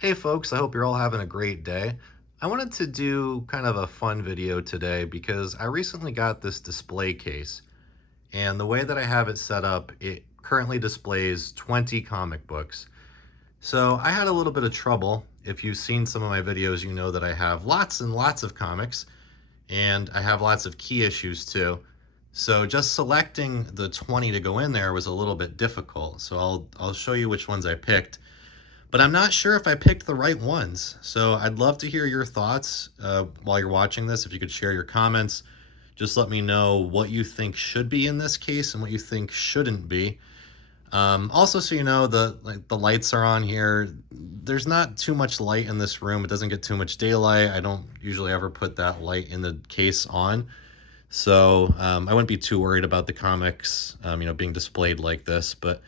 Hey folks, I hope you're all having a great day. I wanted to do kind of a fun video today because I recently got this display case, and the way that I have it set up, it currently displays 20 comic books. So I had a little bit of trouble. If you've seen some of my videos, you know that I have lots and lots of comics, and I have lots of key issues too. So just selecting the 20 to go in there was a little bit difficult. So I'll show you which ones I picked, but I'm not sure if I picked the right ones. So I'd love to hear your thoughts while you're watching this. If you could share your comments, just let me know what you think should be in this case and what you think shouldn't be. Also, so you know, the lights are on here. There's not too much light in this room. It doesn't get too much daylight. I don't usually ever put that light in the case on. So I wouldn't be too worried about the comics, being displayed like this. But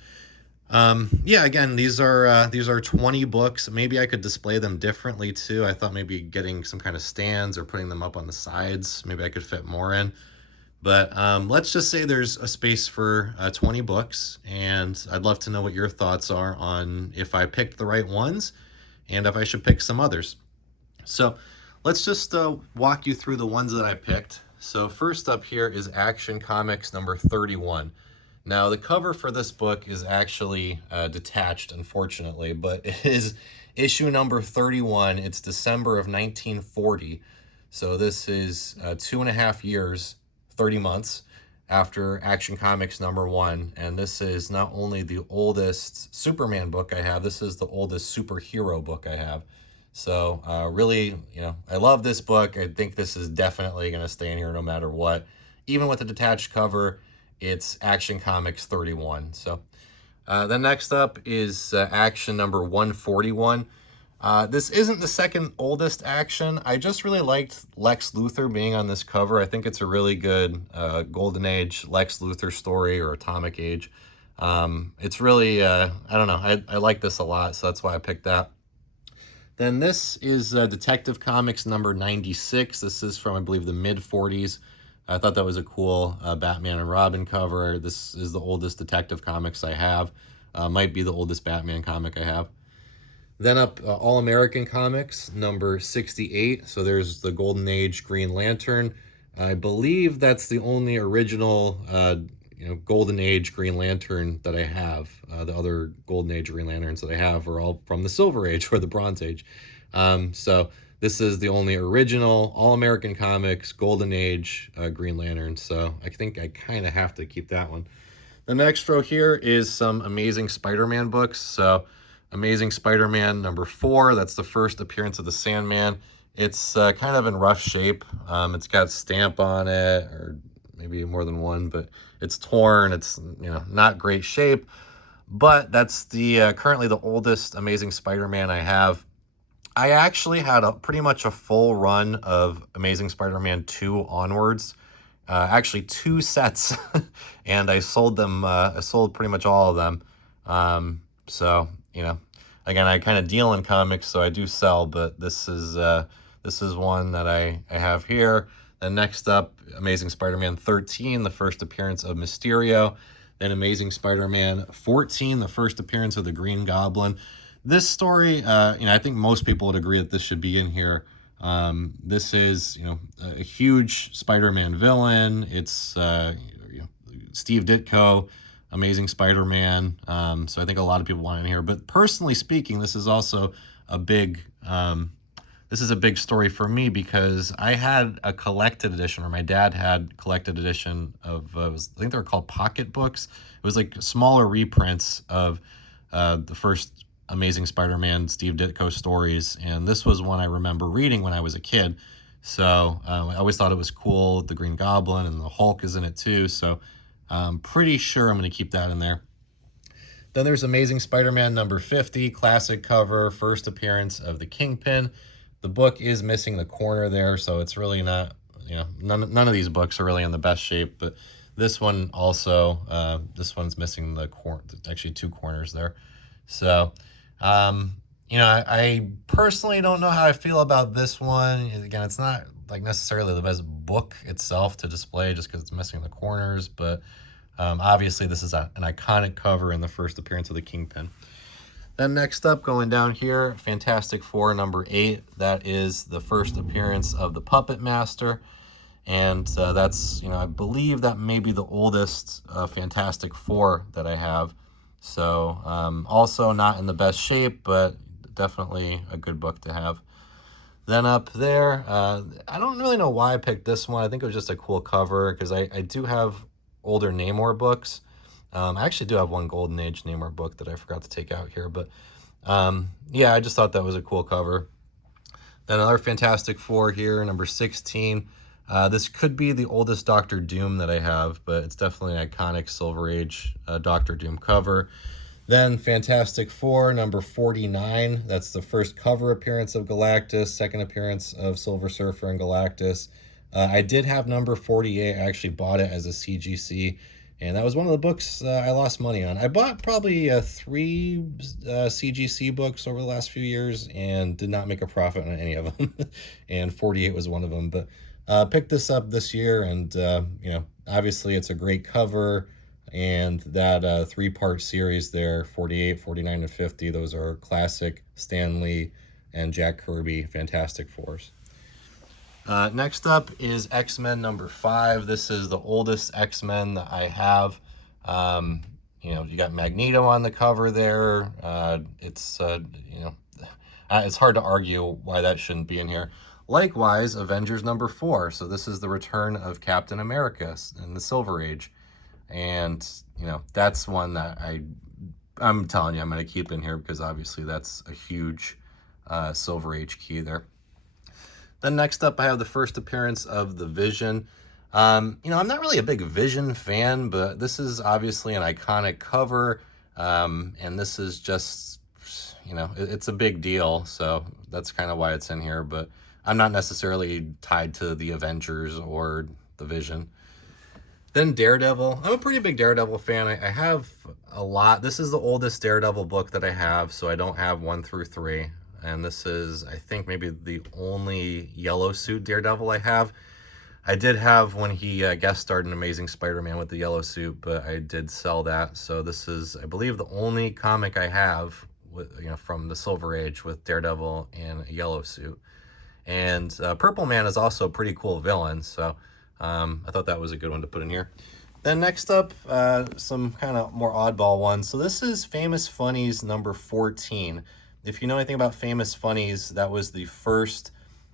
yeah, again, these are 20 books. Maybe I could display them differently too. I thought maybe getting some kind of stands or putting them up on the sides, maybe I could fit more in. But let's just say there's a space for 20 books, and I'd love to know what your thoughts are on if I picked the right ones and if I should pick some others. So let's just walk you through the ones that I picked. So first up here is Action Comics number 31. Now, the cover for this book is actually detached, unfortunately, but it is issue number 31. It's December of 1940. So this is 2.5 years, 30 months after Action Comics number 1. And this is not only the oldest Superman book I have, this is the oldest superhero book I have. So really, I love this book. I think this is definitely going to stay in here no matter what. Even with the detached cover, it's Action Comics 31. So then next up is Action number 141. This isn't the second oldest Action. I just really liked Lex Luthor being on this cover. I think it's a really good Golden Age Lex Luthor story, or Atomic Age. It's really, I don't know, I like this a lot, so that's why I picked that. Then this is Detective Comics number 96. This is from, I believe, the mid-40s. I thought that was a cool Batman and Robin cover. This is the oldest Detective Comics I have. Might be the oldest Batman comic I have. Then up All-American Comics, number 68. So there's the Golden Age Green Lantern. I believe that's the only original Golden Age Green Lantern that I have. The other Golden Age Green Lanterns that I have are all from the Silver Age or the Bronze Age. So this is the only original All-American Comics Golden Age Green Lantern. So I think I kind of have to keep that one. The next row here is some Amazing Spider-Man books. So Amazing Spider-Man number 4. That's the first appearance of the Sandman. It's kind of in rough shape. It's got stamp on it, or maybe more than one, but it's torn. It's not great shape. But that's the currently the oldest Amazing Spider-Man I have. I actually had pretty much a full run of Amazing Spider-Man 2 onwards. Actually 2 sets, and I sold them. I sold pretty much all of them. So again, I kind of deal in comics, so I do sell. But this is one that I have here. Then next up, Amazing Spider-Man 13, the first appearance of Mysterio. Then Amazing Spider-Man 14, the first appearance of the Green Goblin. This story, I think most people would agree that this should be in here. This is, a huge Spider-Man villain. It's Steve Ditko, Amazing Spider-Man. So I think a lot of people want it in here. But personally speaking, this is also a big story for me, because I had a collected edition, or my dad had collected edition of, I think they were called pocket books. It was like smaller reprints of the first Amazing Spider-Man Steve Ditko stories, and this was one I remember reading when I was a kid. So I always thought it was cool. The Green Goblin and the Hulk is in it too, so I'm pretty sure I'm going to keep that in there. Then there's Amazing Spider-Man number 50, classic cover, first appearance of the Kingpin. The book is missing the corner there, so it's really not, none of these books are really in the best shape, but this one also, this one's missing the actually 2 corners there. So I personally don't know how I feel about this one. Again, it's not like necessarily the best book itself to display just because it's missing the corners, but obviously this is an iconic cover in the first appearance of the Kingpin. Then next up, going down here, Fantastic Four number 8. That is the first appearance of the Puppet Master. And that's, I believe that may be the oldest Fantastic Four that I have. So also not in the best shape, but definitely a good book to have. Then up there, I don't really know why I picked this one. I think it was just a cool cover because I do have older Namor books. I actually do have one Golden Age Namor book that I forgot to take out here. But yeah, I just thought that was a cool cover. Then another Fantastic Four here, number 16. This could be the oldest Doctor Doom that I have, but it's definitely an iconic Silver Age Doctor Doom cover. Then Fantastic Four, number 49. That's the first cover appearance of Galactus, second appearance of Silver Surfer and Galactus. I did have number 48. I actually bought it as a CGC, and that was one of the books I lost money on. I bought probably 3 CGC books over the last few years and did not make a profit on any of them, and 48 was one of them. But picked this up this year, and obviously it's a great cover, and that 3-part series there, 48, 49, and 50, those are classic Stan Lee and Jack Kirby Fantastic Fours. Next up is X-Men number 5. This is the oldest X-Men that I have. You got Magneto on the cover there. It's hard to argue why that shouldn't be in here. Likewise, Avengers number 4. So this is the return of Captain America in the Silver Age. And, that's one that I'm telling you I'm going to keep in here because obviously that's a huge Silver Age key there. Then next up, I have the first appearance of the Vision. I'm not really a big Vision fan, but this is obviously an iconic cover. And this is just, it's a big deal. So that's kind of why it's in here. But I'm not necessarily tied to the Avengers or the Vision. Then Daredevil. I'm a pretty big Daredevil fan. I have a lot. This is the oldest Daredevil book that I have, so I don't have 1 through 3. And this is, I think, maybe the only yellow suit Daredevil I have. I did have when he guest starred in Amazing Spider-Man with the yellow suit, but I did sell that. So this is, I believe, the only comic I have with, from the Silver Age with Daredevil in a yellow suit. And Purple Man is also a pretty cool villain, so I thought that was a good one to put in here. Then next up, some kind of more oddball ones. So this is Famous Funnies number 14. If you know anything about Famous Funnies, that was the first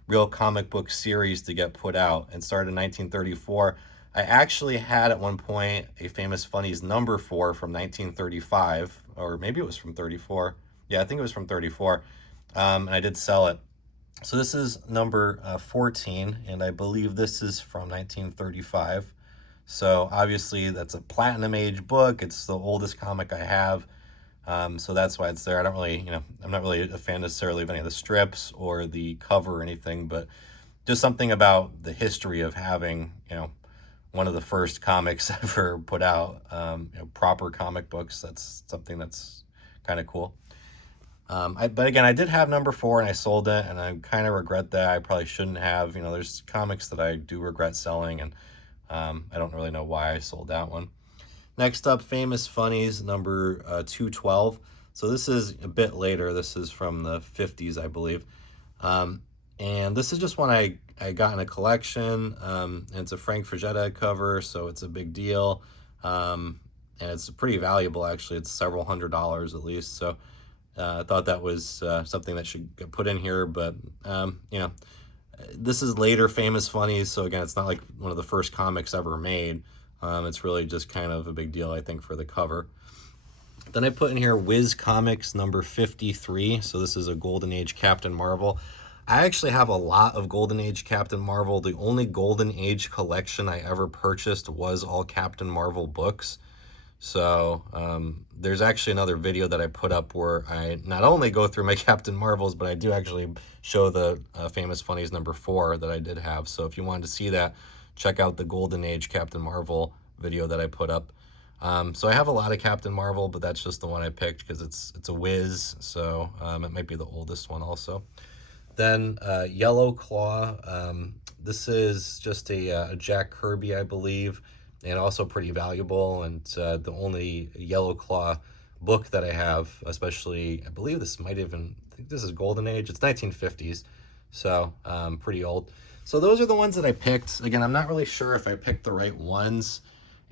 real comic book series to get put out and started in 1934. I actually had at one point a Famous Funnies number 4 from 1935, or maybe it was from 34. Yeah, I think it was from 34, and I did sell it. So this is number 14, and I believe this is from 1935. So obviously that's a Platinum Age book. It's the oldest comic I have. So that's why it's there. I don't really, I'm not really a fan necessarily of any of the strips or the cover or anything, but just something about the history of having, one of the first comics ever put out, proper comic books. That's something that's kind of cool. But again, I did have number 4 and I sold it, and I kind of regret that. I probably shouldn't have. There's comics that I do regret selling, and I don't really know why I sold that one. Next up, Famous Funnies number 212. So this is a bit later. This is from the 50s, I believe. And this is just one I got in a collection. And it's a Frank Frazetta cover, so it's a big deal. And it's pretty valuable, actually. It's several $100s at least. So I thought that was something that should get put in here. But, this is later Famous Funnies. So again, it's not like one of the first comics ever made. It's really just kind of a big deal, I think, for the cover. Then I put in here Wiz Comics number 53. So this is a Golden Age Captain Marvel. I actually have a lot of Golden Age Captain Marvel. The only Golden Age collection I ever purchased was all Captain Marvel books. So there's actually another video that I put up where I not only go through my Captain Marvels, but I do actually show the Famous Funnies number 4 that I did have. So if you wanted to see that, check out the Golden Age Captain Marvel video that I put up. So I have a lot of Captain Marvel, but that's just the one I picked because it's a Wiz, so it might be the oldest one also. Then Yellow Claw. This is just a Jack Kirby, I believe, and also pretty valuable, and the only Yellow Claw book that I have, especially, I believe this might even, I think this is Golden Age. It's 1950s, so pretty old. So those are the ones that I picked. Again, I'm not really sure if I picked the right ones,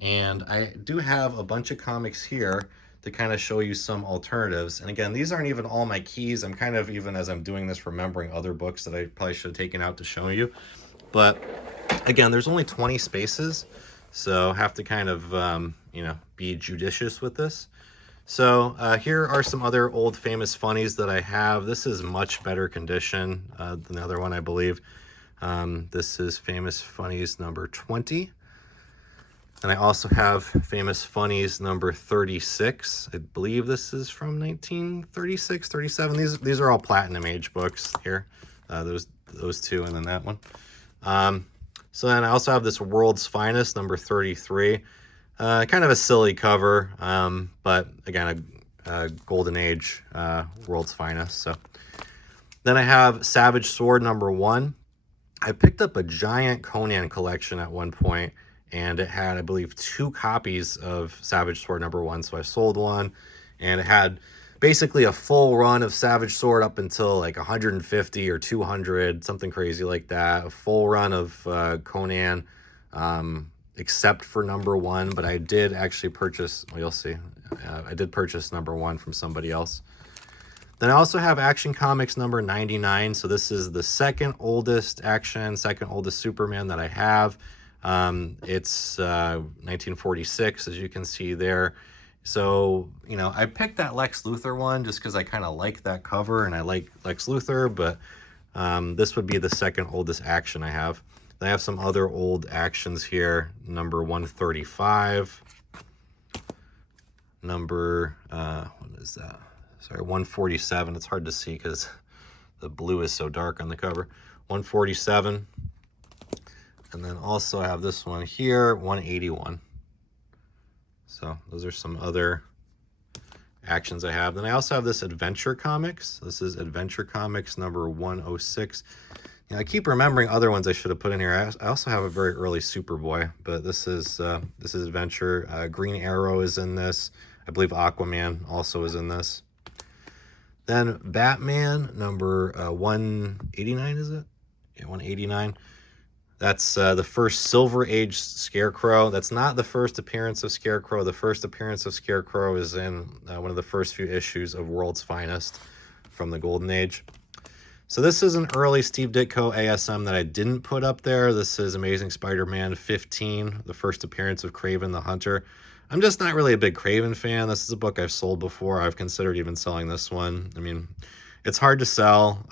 and I do have a bunch of comics here to kind of show you some alternatives. And again, these aren't even all my keys. I'm kind of, even as I'm doing this, remembering other books that I probably should have taken out to show you. But again, there's only 20 spaces, so have to kind of, be judicious with this. So here are some other old famous funnies that I have. This is much better condition than the other one, I believe. This is Famous Funnies number 20. And I also have Famous Funnies number 36. I believe this is from 1936, 37. These are all Platinum Age books here. Those two, and then that one. So then I also have this World's Finest number 33. Kind of a silly cover, but again, a Golden Age World's Finest. So then I have Savage Sword number 1. I picked up a giant Conan collection at one point, and it had, I believe, 2 copies of Savage Sword number 1. So I sold one, and it had basically a full run of Savage Sword up until like 150 or 200, something crazy like that. A full run of Conan, except for number 1. But I did actually purchase, well, you'll see, I did purchase number 1 from somebody else. Then I also have Action Comics number 99. So this is the second oldest Action, second oldest Superman that I have. It's 1946, as you can see there. So, I picked that Lex Luthor one just because I kind of like that cover and I like Lex Luthor, but this would be the second oldest Action I have. Then I have some other old Actions here, number 135. Number, what is that? Sorry, 147. It's hard to see because the blue is so dark on the cover. 147. And then also I have this one here, 181. So those are some other Actions I have. Then I also have this Adventure Comics. This is Adventure Comics number 106. I keep remembering other ones I should have put in here. I also have a very early Superboy, but this is Adventure. Green Arrow is in this. I believe Aquaman also is in this. Then Batman number 189, is it? Yeah, 189. That's the first Silver Age Scarecrow. That's not the first appearance of Scarecrow. The first appearance of Scarecrow is in one of the first few issues of World's Finest from the Golden Age. So this is an early Steve Ditko ASM that I didn't put up there. This is Amazing Spider-Man 15, the first appearance of Kraven the Hunter. I'm just not really a big Kraven fan. This is a book I've sold before. I've considered even selling this one. I mean, it's hard to sell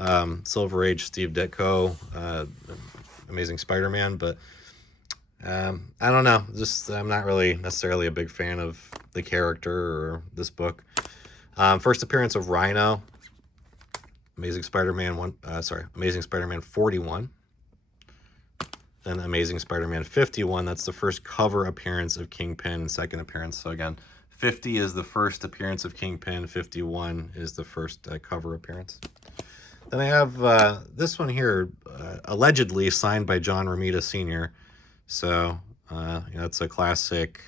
Silver Age Steve Ditko Amazing Spider-Man, but I don't know. Just I'm not really necessarily a big fan of the character or this book. First appearance of Rhino, Amazing Spider-Man Amazing Spider-Man 41. Then Amazing Spider-Man 51. That's the first cover appearance of Kingpin, second appearance. So again, 50 is the first appearance of Kingpin. 51 is the first cover appearance. Then I have this one here, allegedly signed by John Romita Sr. So it's a classic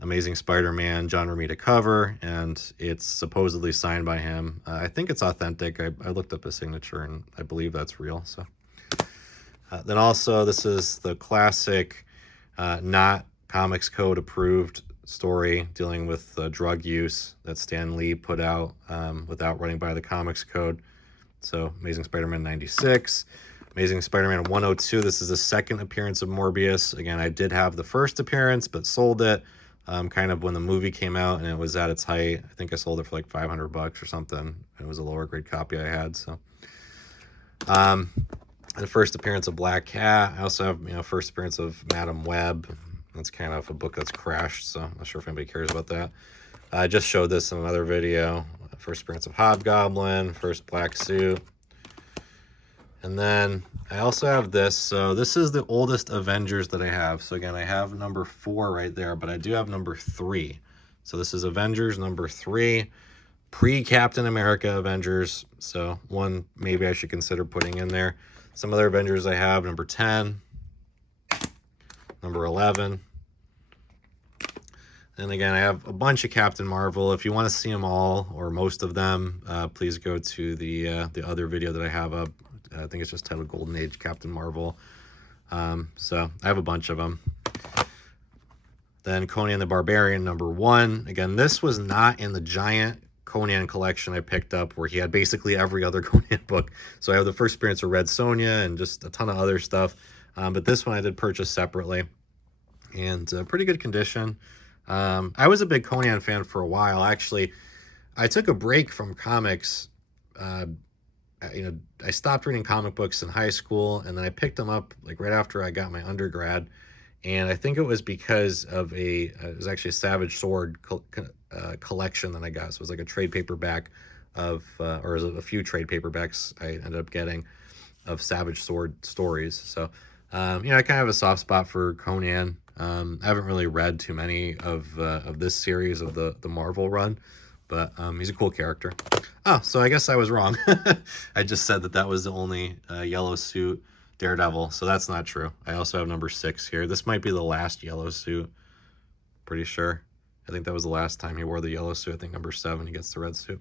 Amazing Spider-Man John Romita cover, and it's supposedly signed by him. I think it's authentic. I looked up his signature, and I believe that's real. So then also, this is the classic, not Comics Code approved story dealing with drug use that Stan Lee put out without running by the Comics Code. So Amazing Spider-Man 96, Amazing Spider-Man 102. This is the second appearance of Morbius. Again, I did have the first appearance, but sold it kind of when the movie came out and it was at its height. I think I sold it for like $500 or something. It was a lower grade copy I had. So the first appearance of Black Cat. I also have, first appearance of Madam Web. That's kind of a book that's crashed, so I'm not sure if anybody cares about that. I just showed this in another video. First appearance of Hobgoblin, first black suit. And then I also have this. So this is the oldest Avengers that I have. So again, I have number 4 right there, but I do have number 3. So this is Avengers number 3, pre-Captain America Avengers. So one maybe I should consider putting in there. Some other Avengers I have, number 10, number 11. And again, I have a bunch of Captain Marvel. If you want to see them all or most of them, please go to the other video that I have up. I think it's just titled Golden Age Captain Marvel. So I have a bunch of them. Then Conan the Barbarian #1. Again, this was not in the giant Conan collection I picked up where he had basically every other Conan book. So I have the first appearance of Red Sonja and just a ton of other stuff. But this one I did purchase separately, and pretty good condition. I was a big Conan fan for a while. Actually, I took a break from comics. I stopped reading comic books in high school, and then I picked them up like right after I got my undergrad. And I think it was because of it was actually a Savage Sword collection that I got. So it was like a trade paperback or a few trade paperbacks I ended up getting of Savage Sword stories. So, I kind of have a soft spot for Conan. I haven't really read too many of this series of the Marvel run, but he's a cool character. Oh, so I guess I was wrong. I just said that was the only yellow suit Daredevil, so that's not true. I also have #6 here. This might be the last yellow suit. Pretty sure. I think that was the last time he wore the yellow suit. I think #7 he gets the red suit.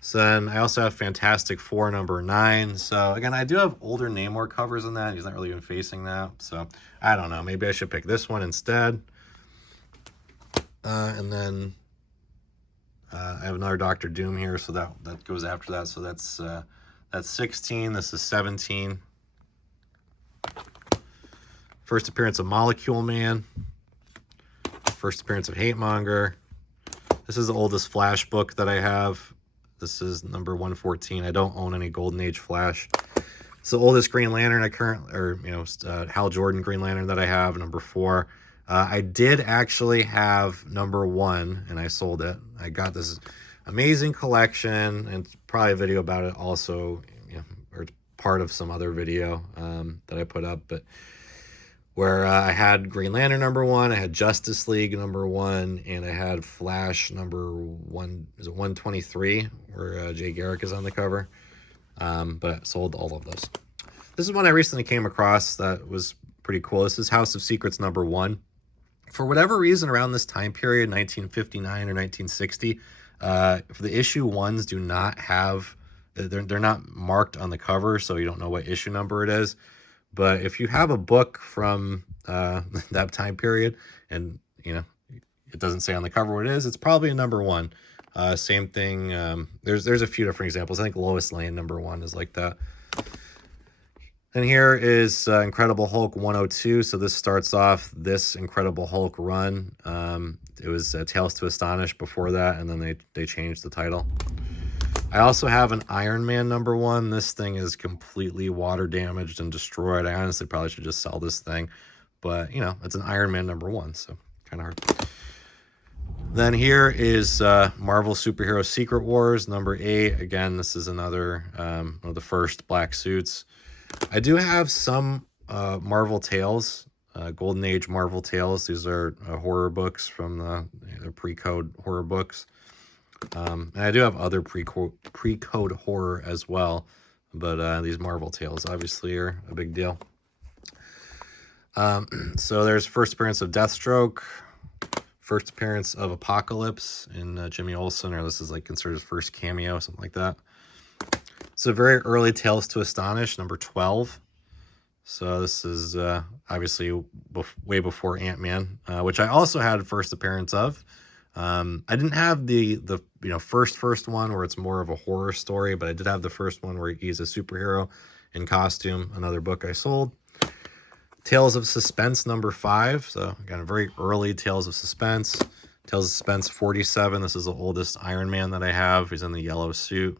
So then I also have Fantastic Four #9. So again, I do have older Namor covers than that. He's not really even facing that. So I don't know. Maybe I should pick this one instead. And then I have another Doctor Doom here, so that goes after that. So that's 16. This is 17. First appearance of Molecule Man. First appearance of Hate Monger. This is the oldest Flash book that I have. This is #114. I don't own any Golden Age Flash. It's the oldest Green Lantern Hal Jordan Green Lantern that I have, #4. I did actually have #1, and I sold it. I got this amazing collection, and probably a video about it also, or part of some other video that I put up, but where I had Green Lantern #1, I had Justice League #1, and I had Flash #1, is it 123, where Jay Garrick is on the cover. But I sold all of those. This is one I recently came across that was pretty cool. This is House of Secrets #1. For whatever reason, around this time period, 1959 or 1960, for the issue ones do not have, they're not marked on the cover, so you don't know what issue number it is. But if you have a book from that time period, and it doesn't say on the cover what it is, it's probably a #1. Same thing. There's a few different examples. I think Lois Lane #1 is like that. And here is Incredible Hulk 102. So this starts off this Incredible Hulk run. It was Tales to Astonish before that, and then they changed the title. I also have an Iron Man #1. This thing is completely water damaged and destroyed. I honestly probably should just sell this thing, but it's an Iron Man #1, so kind of hard. Then here is Marvel Superhero Secret Wars #8. Again, this is another one of the first black suits. I do have some Marvel Tales, Golden Age Marvel Tales. These are horror books from the pre-code horror books. And I do have other pre-code horror as well, but these Marvel Tales obviously are a big deal. So there's first appearance of Deathstroke, first appearance of Apocalypse in Jimmy Olsen, or this is like considered his first cameo, something like that. So very early Tales to Astonish, #12. So this is obviously way before Ant-Man, which I also had first appearance of. I didn't have the first one where it's more of a horror story, but I did have the first one where he's a superhero in costume, another book I sold. Tales of Suspense #5. So again, a very early Tales of Suspense. Tales of Suspense 47. This is the oldest Iron Man that I have. He's in the yellow suit.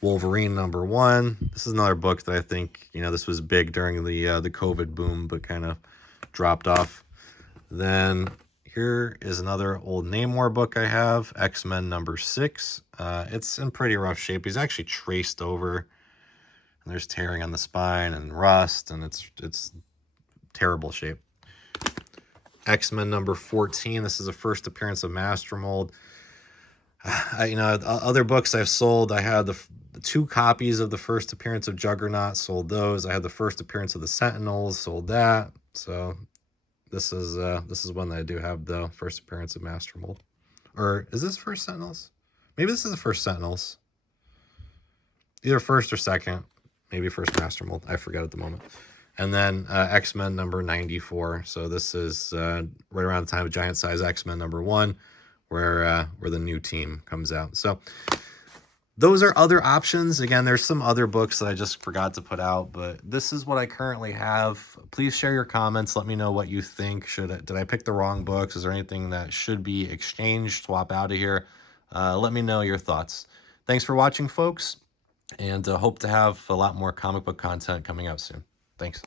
Wolverine #1. This is another book that I think, this was big during the COVID boom, but kind of dropped off. Then here is another old Namor book I have, X-Men #6. It's in pretty rough shape. He's actually traced over, and there's tearing on the spine and rust, and it's terrible shape. X-Men #14. This is the first appearance of Master Mold. Other books I've sold, I had the 2 copies of the first appearance of Juggernaut, sold those. I had the first appearance of the Sentinels, sold that. So This is one that I do have the first appearance of Master Mold. Or is this first Sentinels? Maybe this is the first Sentinels. Either first or second. Maybe first Master Mold. I forget at the moment. And then X-Men number 94. So this is right around the time of Giant Size X-Men number 1, where the new team comes out. So those are other options. Again, there's some other books that I just forgot to put out, but this is what I currently have. Please share your comments. Let me know what you think. Did I pick the wrong books? Is there anything that should be exchanged, swap out of here? Let me know your thoughts. Thanks for watching, folks, and hope to have a lot more comic book content coming out soon. Thanks.